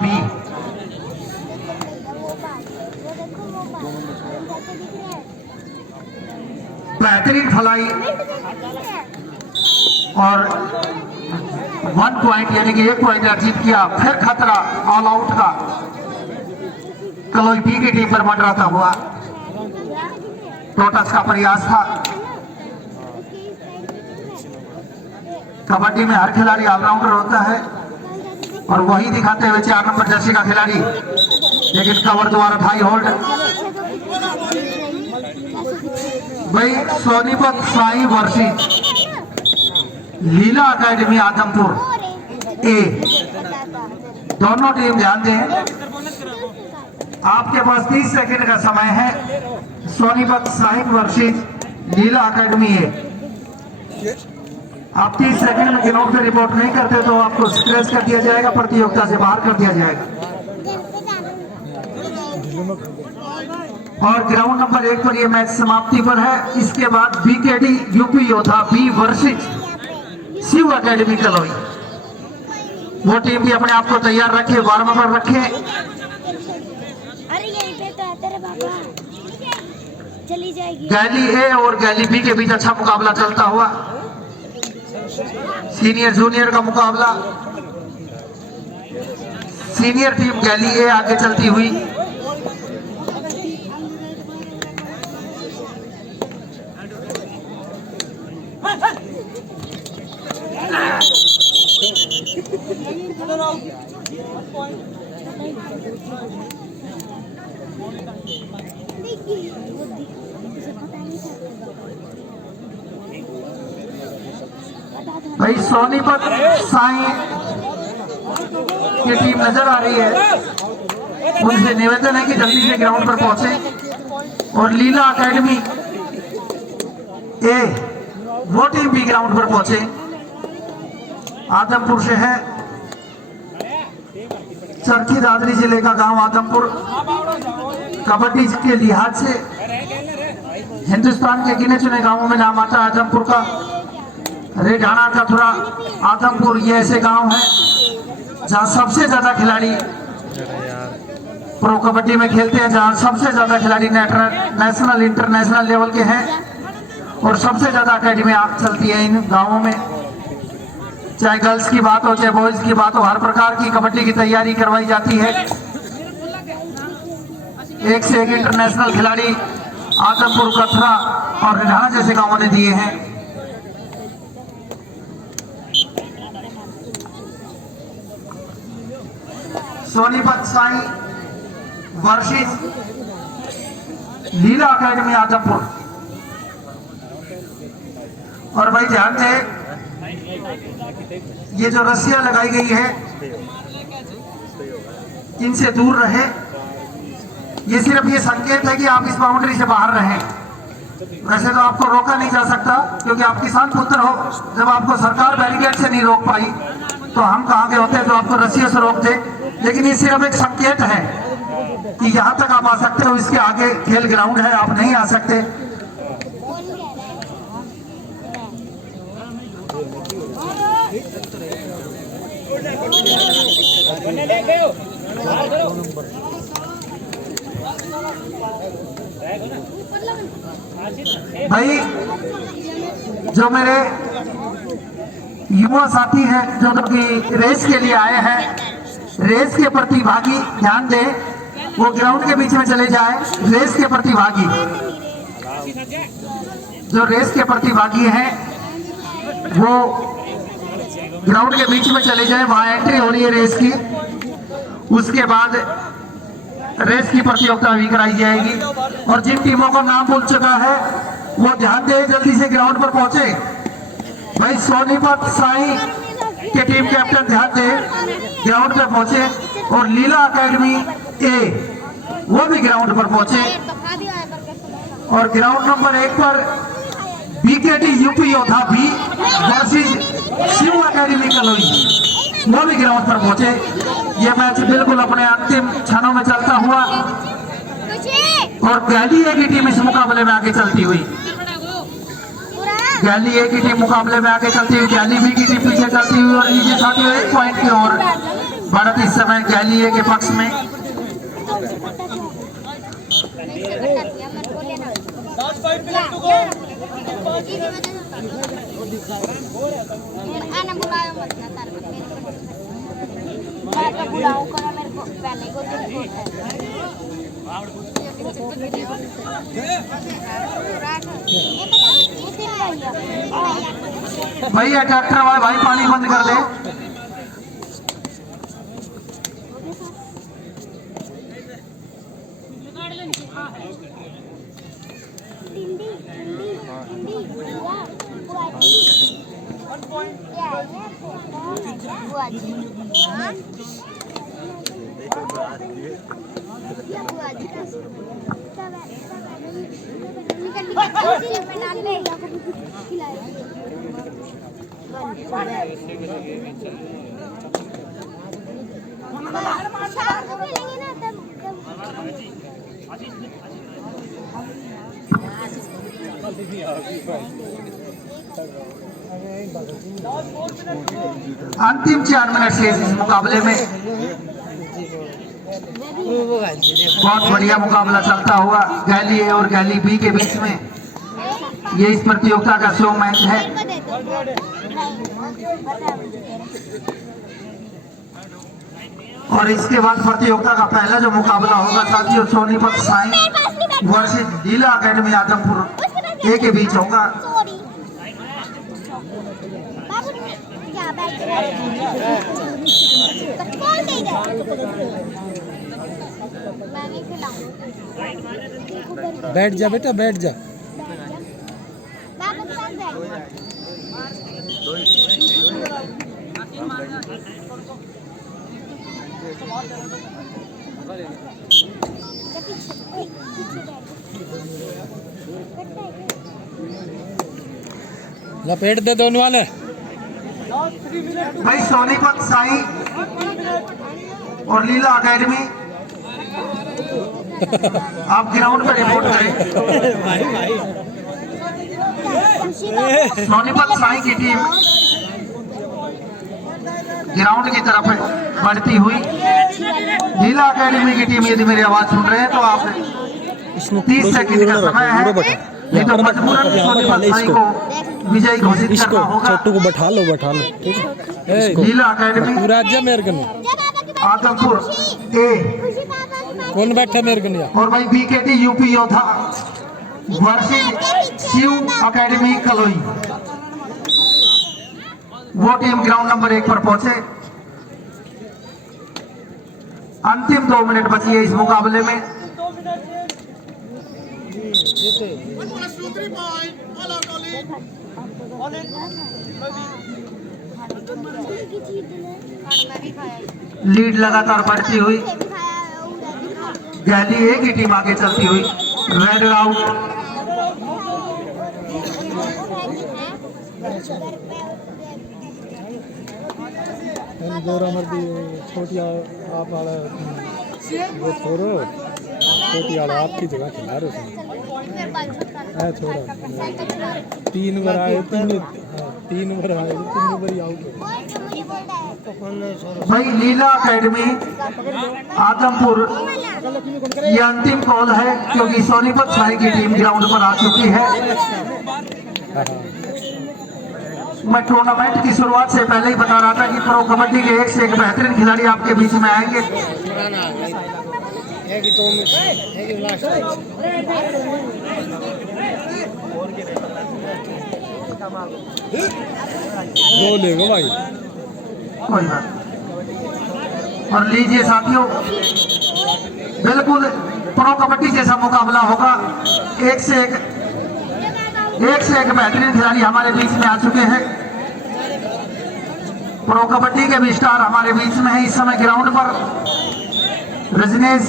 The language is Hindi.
भी बेहतरीन फलाई और 1 पॉइंट यानी कि 1 पॉइंट अर्जित किया। फिर खतरा ऑल आउट का कलोई बी की टीम पर मंडराता हुआ टोटस का प्रयास था। कबड्डी में हर खिलाड़ी ऑलराउंडर होता है और वही दिखाते हुए 4 नंबर जर्सी का खिलाड़ी, लेकिन कवर द्वारा भाई होल्ड। भाई सोनीपत साई वर्सेस लीला एकेडमी आदमपुर ए, दोनों टीम ध्यान दें, आपके पास 30 सेकंड का समय है। सोनीपत साई वर्सेस लीला एकेडमी ए, आप 30 सेकंड में गिनौट पे रिपोर्ट नहीं करते तो आपको स्ट्रेस कर दिया जाएगा, प्रतियोगिता से बाहर कर दिया जाएगा। और ग्राउंड नंबर 1 पर यह मैच समाप्ति पर है। इसके बाद बीकेडी यूपी योद्धा बी वर्सेस शिव एकेडमी कलोई, वो टीम भी अपने आप को तैयार रखे, वार्म पर रखे। गैली ए और गैली बी के बीच अच्छा मुकाबला चलता हुआ, सीनियर जूनियर का मुकाबला। सीनियर टीम गैली ए आगे चलती हुई, भाई सोनीपत साई की टीम नजर आ रही है, उनसे निवेदन है कि जल्दी से ग्राउंड पर पहुंचे। और लीला एकेडमी ए, वो टीम भी ग्राउंड पर पहुंचे। आदमपुर से है, चरखी दादरी जिले का गांव आदमपुर। कबड्डी के लिहाज से हिंदुस्तान के गिने चुने गांवों में नाम आता है आदमपुर का। रेढाना कथुरा आदमपुर, ये ऐसे गांव हैं जहां सबसे ज्यादा खिलाड़ी प्रो कबड्डी में खेलते हैं, जहां सबसे ज्यादा खिलाड़ी नेशनल इंटरनेशनल लेवल के हैं और सबसे ज्यादा अकेडमी चलती है इन गांवों में। चाहे गर्ल्स की बात हो, चाहे बॉयज की बात हो, हर प्रकार की कबड्डी की तैयारी करवाई जाती है। एक से एक इंटरनेशनल खिलाड़ी आदमपुर, कथुरा और रेढाना जैसे गांवों ने दिए हैं। सोनीपत साई वर्सेस लीला एकेडमी आदमपुर। और भाई ध्यान दें, ये जो रस्सियां लगाई गई है इनसे दूर रहे। ये सिर्फ ये संकेत है कि आप इस बाउंड्री से बाहर रहें। वैसे तो आपको रोका नहीं जा सकता, क्योंकि आप किसान पुत्र हो। जब आपको सरकार बैरिकेड से नहीं रोक पाई तो हम कहाँ के होते हैं जो आपको रस्सियों से रोक दे। लेकिन ये सिर्फ एक संकेत है कि यहाँ तक आप आ सकते हो, इसके आगे खेल ग्राउंड है, आप नहीं आ सकते। भाई जो मेरे युवा साथी हैं जो कि रेस के लिए आए हैं, रेस के प्रतिभागी ध्यान दें, वो ग्राउंड के बीच में चले जाए। रेस के प्रतिभागी, जो रेस के प्रतिभागी हैं वो ग्राउंड के बीच में चले जाए, वहां एंट्री हो रही है रेस की। उसके बाद रेस की प्रतियोगिता भी कराई जाएगी। और जिन टीमों का नाम भूल चुका है वो ध्यान दें, जल्दी से ग्राउंड पर पहुंचे। भाई सोनीपत साई के टीम कैप्टन ध्यान दें, ग्राउंड पर पहुंचे। और लीला एकेडमी ए, वो भी ग्राउंड पर पहुंचे। और ग्राउंड नंबर 1 पर बीकेडी यूपी योद्धा बी वर्सेस शिव एकेडमी कलोई, वो भी ग्राउंड पर पहुंचे। ये मैच बिल्कुल अपने अंतिम क्षणों में चलता हुआ और गैली ए की टीम इस मुकाबले में आगे चलती हुई, गैली ए की टीम मुकाबले में आगे चलती हुई, गैली बी की टीम पीछे चलती हुई। और नीचे साथियों 1 पॉइंट की ओर बढ़त इस समय गैलिए के पक्ष में। भैया ट्रैक्टर वाले भाई पानी बंद कर दे। अंतिम 4 मिनट से इस मुकाबले में बहुत बढ़िया मुकाबला चलता हुआ गैली ए और गैली बी के बीच में। ये इस प्रतियोगिता का शो मैच है। और इसके बाद प्रतियोगिता का पहला जो मुकाबला होगा साथियों सोनीपत साई वर्सेस लीला अकेडमी आजमपुर ए के बीच होगा। बैठ जा बेटा, बैठ जा। लपेट दे दोनों वाले। भाई सोनीपत साई और लीला अकेडमी आप ग्राउंड पर रिपोर्ट करें। सोनीपत साई की टीम ग्राउंड की तरफ बढ़ती हुई। लीला अकेडमी की टीम यदि मेरी आवाज सुन रहे हैं तो आप 30 सेकंड का समय है, नहीं तो मजबूरन सोनीपत साई को विजयी घोषित करना होगा। छोटू को बैठा लो, बैठा लो, ठीक है। लीला अकेडमी पूरा राज्य मेरे कने आजमपुर ए कौन बैठा मेरे कने और भाई बीकेटी यूपी योद्धा वर्सेस शिव अकेडमी कलोई। वो टीम ग्राउंड नंबर 1 पर पहुंचे। अंतिम 2 मिनट बची है इस मुकाबले में। लीड लगातार बढ़ती हुई गैली ए की टीम आगे चलती हुई। रेड आउट छोटी आप वाला वो छोड़ो, छोटी वाला आपकी जगह खिला रहे थे। छोड़ो 3 बार आए, 3 बार आए, 3 बार आउट। भाई लीला अकेडमी आजमपुर ये अंतिम कॉल है क्योंकि सोनीपत साई की टीम ग्राउंड पर आ चुकी है। मैं टूर्नामेंट की शुरुआत से पहले ही बता रहा था कि प्रो कबड्डी के एक से एक बेहतरीन खिलाड़ी आपके बीच में आएंगे। बोलेगा भाई कोई बात। और लीजिए साथियों, बिल्कुल प्रो कबड्डी जैसा मुकाबला होगा। एक से एक बेहतरीन खिलाड़ी हमारे बीच में आ चुके हैं। प्रो कबड्डी के भी स्टार हमारे बीच में है इस समय ग्राउंड पर। रजनीश